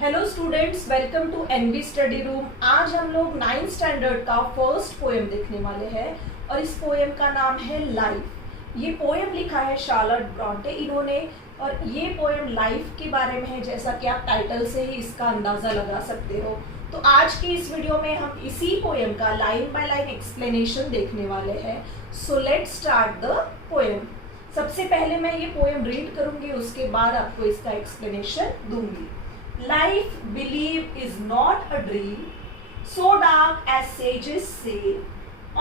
Hello students, welcome to NB study room. आज हम लोग 9th स्टैंडर्ड का फर्स्ट पोएम देखने वाले हैं और इस पोएम का नाम है लाइफ। ये पोएम लिखा है शार्लोट ब्रॉन्टे इन्होंने, और ये पोएम लाइफ के बारे में है, जैसा कि आप टाइटल से ही इसका अंदाज़ा लगा सकते हो। तो आज की इस वीडियो में हम इसी पोएम का लाइन बाय लाइन एक्सप्लेनेशन देखने वाले हैं। So let's start the poem. सबसे पहले मैं ये पोएम रीड करूंगी, उसके बाद आपको इसका एक्सप्लेनेशन दूंगी। Life, believe, is not a dream, so dark as sages say.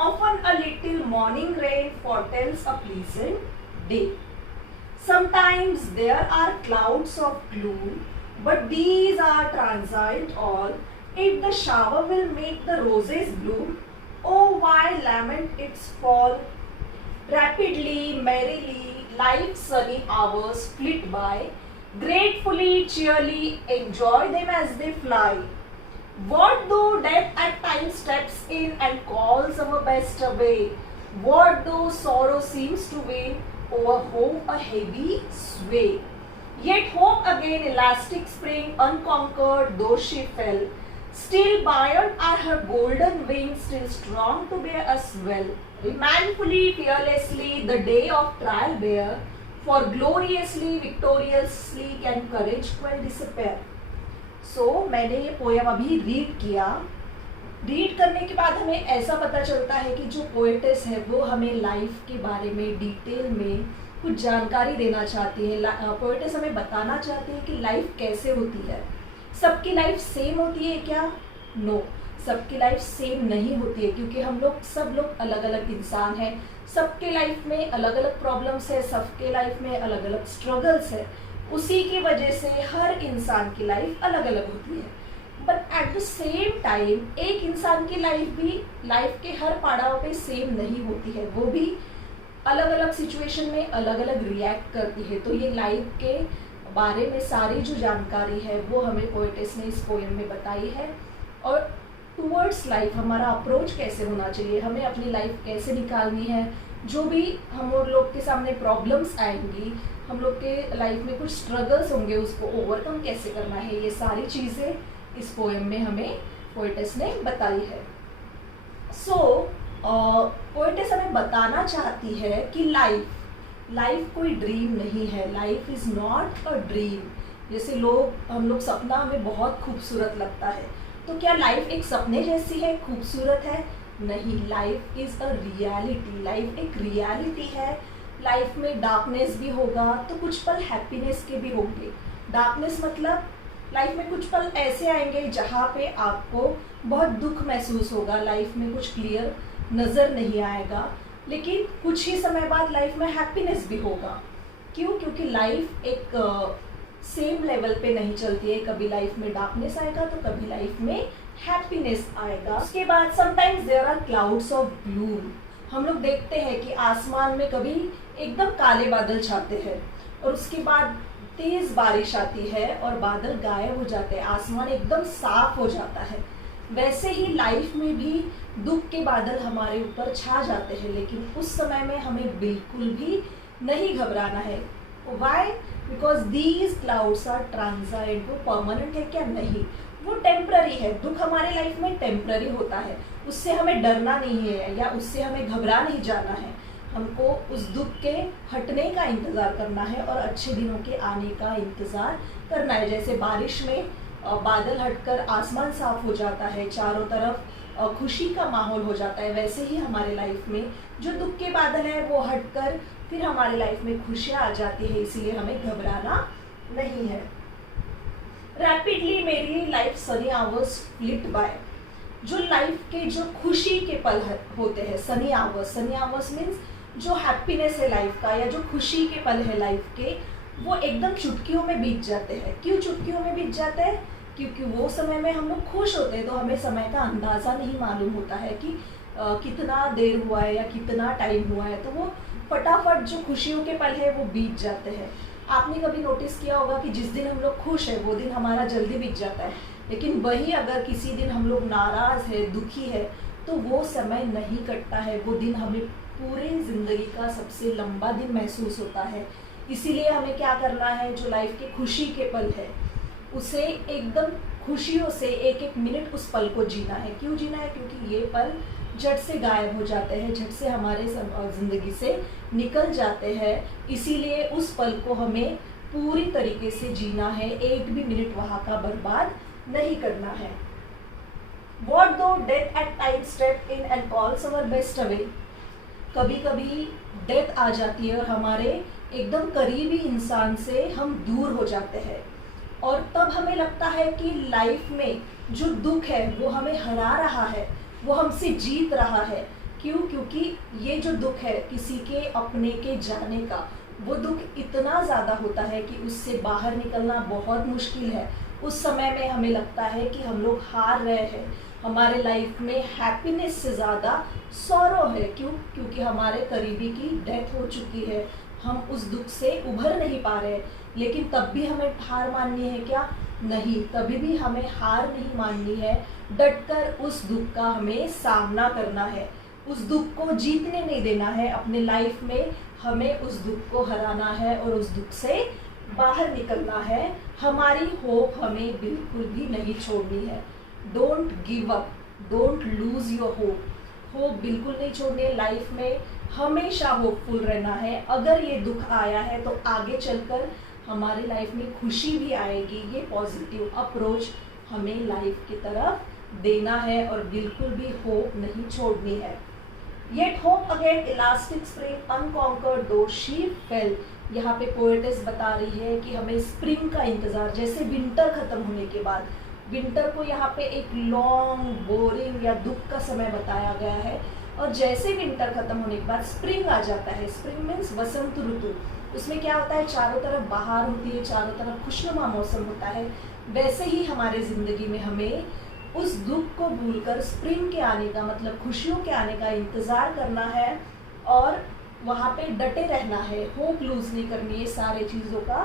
Often a little morning rain foretells a pleasant day. Sometimes there are clouds of gloom, but these are transient all. If the shower will make the roses bloom, oh why lament its fall? Rapidly, merrily, life's sunny hours flit by. Gratefully, cheerily, enjoy them as they fly. What though death at times steps in and calls our best away? What though sorrow seems to weigh over hope a heavy sway? Yet hope again elastic spring, unconquered though she fell. Still buoyant are her golden wings, still strong to bear us well. Manfully, fearlessly, the day of trial bear. For gloriously, victoriously can courage quell despair. So मैंने ये poem अभी read किया। Read करने के बाद हमें ऐसा पता चलता है कि जो पोएटेस है वो हमें लाइफ के बारे में डिटेल में कुछ जानकारी देना चाहती है। पोएटेस हमें बताना चाहती है कि लाइफ कैसे होती है। सबकी लाइफ सेम होती है क्या? नो, सबकी लाइफ सेम नहीं होती है, क्योंकि हम लोग सब लोग अलग अलग इंसान हैं। सबके लाइफ में अलग अलग प्रॉब्लम्स है, सबके लाइफ में अलग अलग स्ट्रगल्स है। उसी की वजह से हर इंसान की लाइफ अलग अलग होती है। But at the same time एक इंसान की लाइफ भी लाइफ के हर पड़ाव पे सेम नहीं होती है, वो भी अलग अलग सिचुएशन में अलग अलग रिएक्ट करती है। तो ये लाइफ के बारे में सारी जो जानकारी है वो हमें पोएटेस ने इस पोएम में बताई है। और टूवर्ड्स लाइफ हमारा अप्रोच कैसे होना चाहिए, हमें अपनी लाइफ कैसे निकालनी है, जो भी हम लोग के सामने प्रॉब्लम्स आएंगी, हम लोग के लाइफ में कुछ स्ट्रगल्स होंगे, उसको ओवरकम कैसे करना है, ये सारी चीज़ें इस पोएम में हमें पोएटेस ने बताई है। सो पोएटेस हमें बताना चाहती है कि लाइफ कोई ड्रीम नहीं है। Life is not a dream. जैसे हम लोग सपना हमें बहुत खूबसूरत लगता है, तो क्या लाइफ एक सपने जैसी है, खूबसूरत है? नहीं, life is a reality. Life एक रियलिटी है। लाइफ में डार्कनेस भी होगा तो कुछ पल हैप्पीनेस के भी होंगे। डार्कनेस मतलब लाइफ में कुछ पल ऐसे आएंगे जहाँ पे आपको बहुत दुख महसूस होगा, लाइफ में कुछ क्लियर नज़र नहीं आएगा, लेकिन कुछ ही समय बाद लाइफ में हैप्पीनेस भी होगा। क्यों? क्योंकि लाइफ एक सेम लेवल पे नहीं चलती है। कभी लाइफ में डार्कनेस आएगा तो कभी लाइफ में हैप्पीनेस आएगा। उसके बाद sometimes there are clouds of bloom. हम लोग देखते हैं कि आसमान में कभी एकदम काले बादल छाते हैं और उसके बाद तेज बारिश आती है और बादल गायब हो जाते हैं, आसमान एकदम साफ हो जाता है। वैसे ही लाइफ में भी दुख के बादल हमारे ऊपर छा जाते हैं, लेकिन उस समय में हमें बिल्कुल भी नहीं घबराना है। Why? Because these clouds are transient. वो परमानेंट है क्या? नहीं, वो टेम्प्ररी है। दुख हमारे लाइफ में टेम्प्ररी होता है, उससे हमें डरना नहीं है या उससे हमें घबरा नहीं जाना है। हमको उस दुख के हटने का इंतज़ार करना है और अच्छे दिनों के आने का इंतज़ार करना है। जैसे बारिश में बादल हटकर आसमान साफ हो जाता है, चारों तरफ खुशी का माहौल हो जाता है, वैसे ही हमारे लाइफ में जो दुख के बादल है वो हटकर फिर हमारी लाइफ में खुशियाँ आ जाती है, इसीलिए हमें घबराना नहीं है। रैपिडली मेरी life sunny hours flit by. जो लाइफ के जो खुशी के पल होते हैं, सनी आवर्स मीन्स जो हैप्पीनेस है लाइफ का या जो खुशी के पल है लाइफ के, वो एकदम चुटकियों में बीत जाते हैं। क्यों चुटकियों में बीत जाते हैं? क्योंकि वो समय में हम लोग खुश होते हैं तो हमें समय का अंदाज़ा नहीं मालूम होता है कि कितना देर हुआ है या कितना टाइम हुआ है, तो वो फटाफट जो खुशियों के पल है वो बीत जाते हैं। आपने कभी नोटिस किया होगा कि जिस दिन हम लोग खुश है वो दिन हमारा जल्दी बीत जाता है, लेकिन वही अगर किसी दिन हम लोग नाराज़ है, दुखी है, तो वो समय नहीं कटता है, वो दिन हमें पूरे ज़िंदगी का सबसे लंबा दिन महसूस होता है। इसीलिए हमें क्या करना है, जो लाइफ के खुशी के पल है उसे एकदम खुशियों से एक एक मिनट उस पल को जीना है। क्यों जीना है? क्योंकि ये पल झट से गायब हो जाते हैं, झट से हमारे ज़िंदगी से निकल जाते हैं। इसीलिए उस पल को हमें पूरी तरीके से जीना है, एक भी मिनट वहाँ का बर्बाद नहीं करना है। What though death at times step in and calls our best away? कभी कभी डेथ आ जाती है और हमारे एकदम करीबी इंसान से हम दूर हो जाते हैं, और तब हमें लगता है कि लाइफ में जो दुख है वो हमें हरा रहा है, वो हमसे जीत रहा है। क्यों? क्योंकि ये जो दुख है किसी के अपने के जाने का, वो दुख इतना ज़्यादा होता है कि उससे बाहर निकलना बहुत मुश्किल है। उस समय में हमें लगता है कि हम लोग हार रहे हैं, हमारे लाइफ में हैप्पीनेस से ज़्यादा सॉरो है। क्यों? क्योंकि हमारे करीबी की डेथ हो चुकी है, हम उस दुख से उभर नहीं पा रहे। लेकिन तब भी हमें हार माननी है क्या? नहीं, तभी भी हमें हार नहीं माननी है। डटकर उस दुख का हमें सामना करना है, उस दुख को जीतने नहीं देना है। अपने लाइफ में हमें उस दुख को हराना है और उस दुख से बाहर निकलना है। हमारी होप हमें बिल्कुल भी नहीं छोड़नी है। Don't give up, don't lose your hope. Hope बिल्कुल नहीं छोड़नी है। लाइफ में हमेशा होपफुल रहना है। अगर ये दुख आया है तो आगे चलकर हमारी लाइफ में खुशी भी आएगी। ये पॉजिटिव अप्रोच हमें लाइफ की तरफ देना है और बिल्कुल भी होप नहीं छोड़नी है। Yet hope again elastic spring unconquered though she fell। यहाँ पे पोएटेस बता रही है कि हमें स्प्रिंग का इंतज़ार, जैसे विंटर ख़त्म होने के बाद, विंटर को यहाँ पे एक लॉन्ग बोरिंग या दुख का समय बताया गया है, और जैसे विंटर ख़त्म होने के बाद स्प्रिंग आ जाता है। स्प्रिंग मीन्स वसंत ऋतु। उसमें क्या होता है? चारों तरफ बहार होती है, चारों तरफ खुशनुमा मौसम होता है। वैसे ही हमारे ज़िंदगी में हमें उस दुख को भूलकर स्प्रिंग के आने का, मतलब खुशियों के आने का इंतज़ार करना है और वहाँ पे डटे रहना है। होप लूज नहीं करनी है, सारे चीज़ों का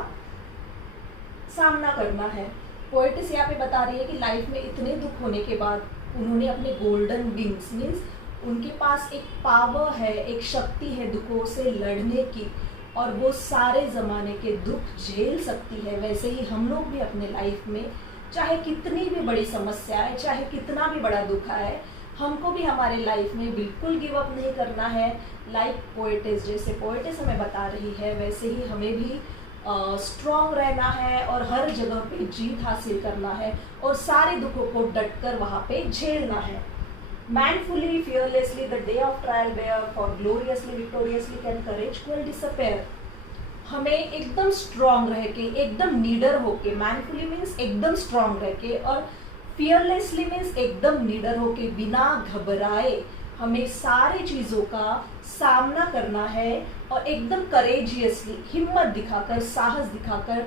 सामना करना है। पोएटिस यहाँ पे बता रही है कि लाइफ में इतने दुख होने के बाद उन्होंने अपने गोल्डन विंग्स, मीन्स उनके पास एक पावर है, एक शक्ति है दुखों से लड़ने की, और वो सारे ज़माने के दुख झेल सकती है। वैसे ही हम लोग भी अपने लाइफ में चाहे कितनी भी बड़ी समस्या है, चाहे कितना भी बड़ा दुख आए, हमको भी हमारे लाइफ में बिल्कुल गिव अप नहीं करना है। लाइक पोएटिस, जैसे पोएटिस हमें बता रही है वैसे ही हमें भी स्ट्रॉन्ग रहना है और हर जगह पे जीत हासिल करना है और सारे दुखों को डटकर वहाँ पे झेलना है। Manfully fearlessly the day of trial bear for gloriously victoriously can courage will disappear. हमें एकदम स्ट्रॉन्ग रह के, एकदम नीडर होके, मैनफुली मीन्स एकदम स्ट्रॉन्ग रह के, और फियरलेसली मीन्स एकदम नीडर होके, बिना घबराए हमें सारी चीज़ों का सामना करना है और एकदम करेजियसली, हिम्मत दिखाकर, साहस दिखाकर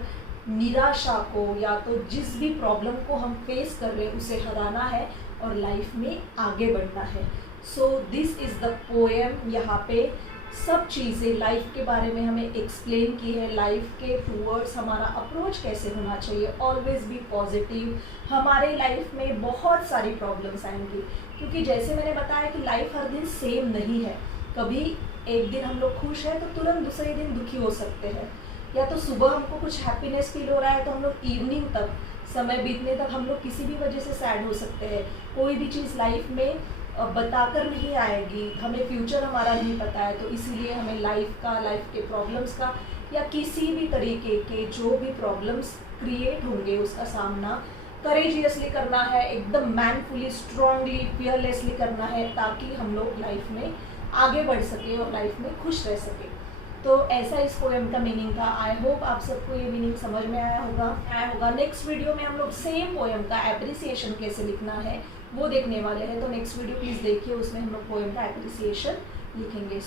निराशा को या तो जिस भी प्रॉब्लम को हम फेस कर रहे हैं उसे हराना है और लाइफ में आगे बढ़ना है। So this is the poem. यहाँ पे सब चीज़ें लाइफ के बारे में हमें एक्सप्लेन की है, लाइफ के टूवर्ड्स हमारा अप्रोच कैसे होना चाहिए। Always be positive. हमारे लाइफ में बहुत सारी प्रॉब्लम्स आएंगी, क्योंकि जैसे मैंने बताया कि लाइफ हर दिन सेम नहीं है। कभी एक दिन हम लोग खुश हैं तो तुरंत दूसरे दिन दुखी हो सकते हैं, या तो सुबह हमको कुछ हैप्पीनेस फील हो रहा है तो हम लोग इवनिंग तक, समय बीतने तक हम लोग किसी भी वजह से सैड हो सकते हैं। कोई भी चीज़ लाइफ में बताकर नहीं आएगी, हमें फ्यूचर हमारा नहीं पता है, तो इसीलिए हमें लाइफ के प्रॉब्लम्स का या किसी भी तरीके के जो भी प्रॉब्लम्स क्रिएट होंगे उसका सामना करेजियसली करना है, एकदम मैनफुली, स्ट्रांगली, फियरलेसली करना है, ताकि हम लोग लाइफ में आगे बढ़ सके और लाइफ में खुश रह सके। तो ऐसा इस पोएम का मीनिंग था। आई होप आप सबको ये मीनिंग समझ में आया होगा। नेक्स्ट वीडियो में हम लोग सेम पोएम का एप्रिसिएशन कैसे लिखना है वो देखने वाले हैं। तो नेक्स्ट वीडियो प्लीज़ देखिए, उसमें हम लोग पोएम का एप्रिसिएशन लिखेंगे।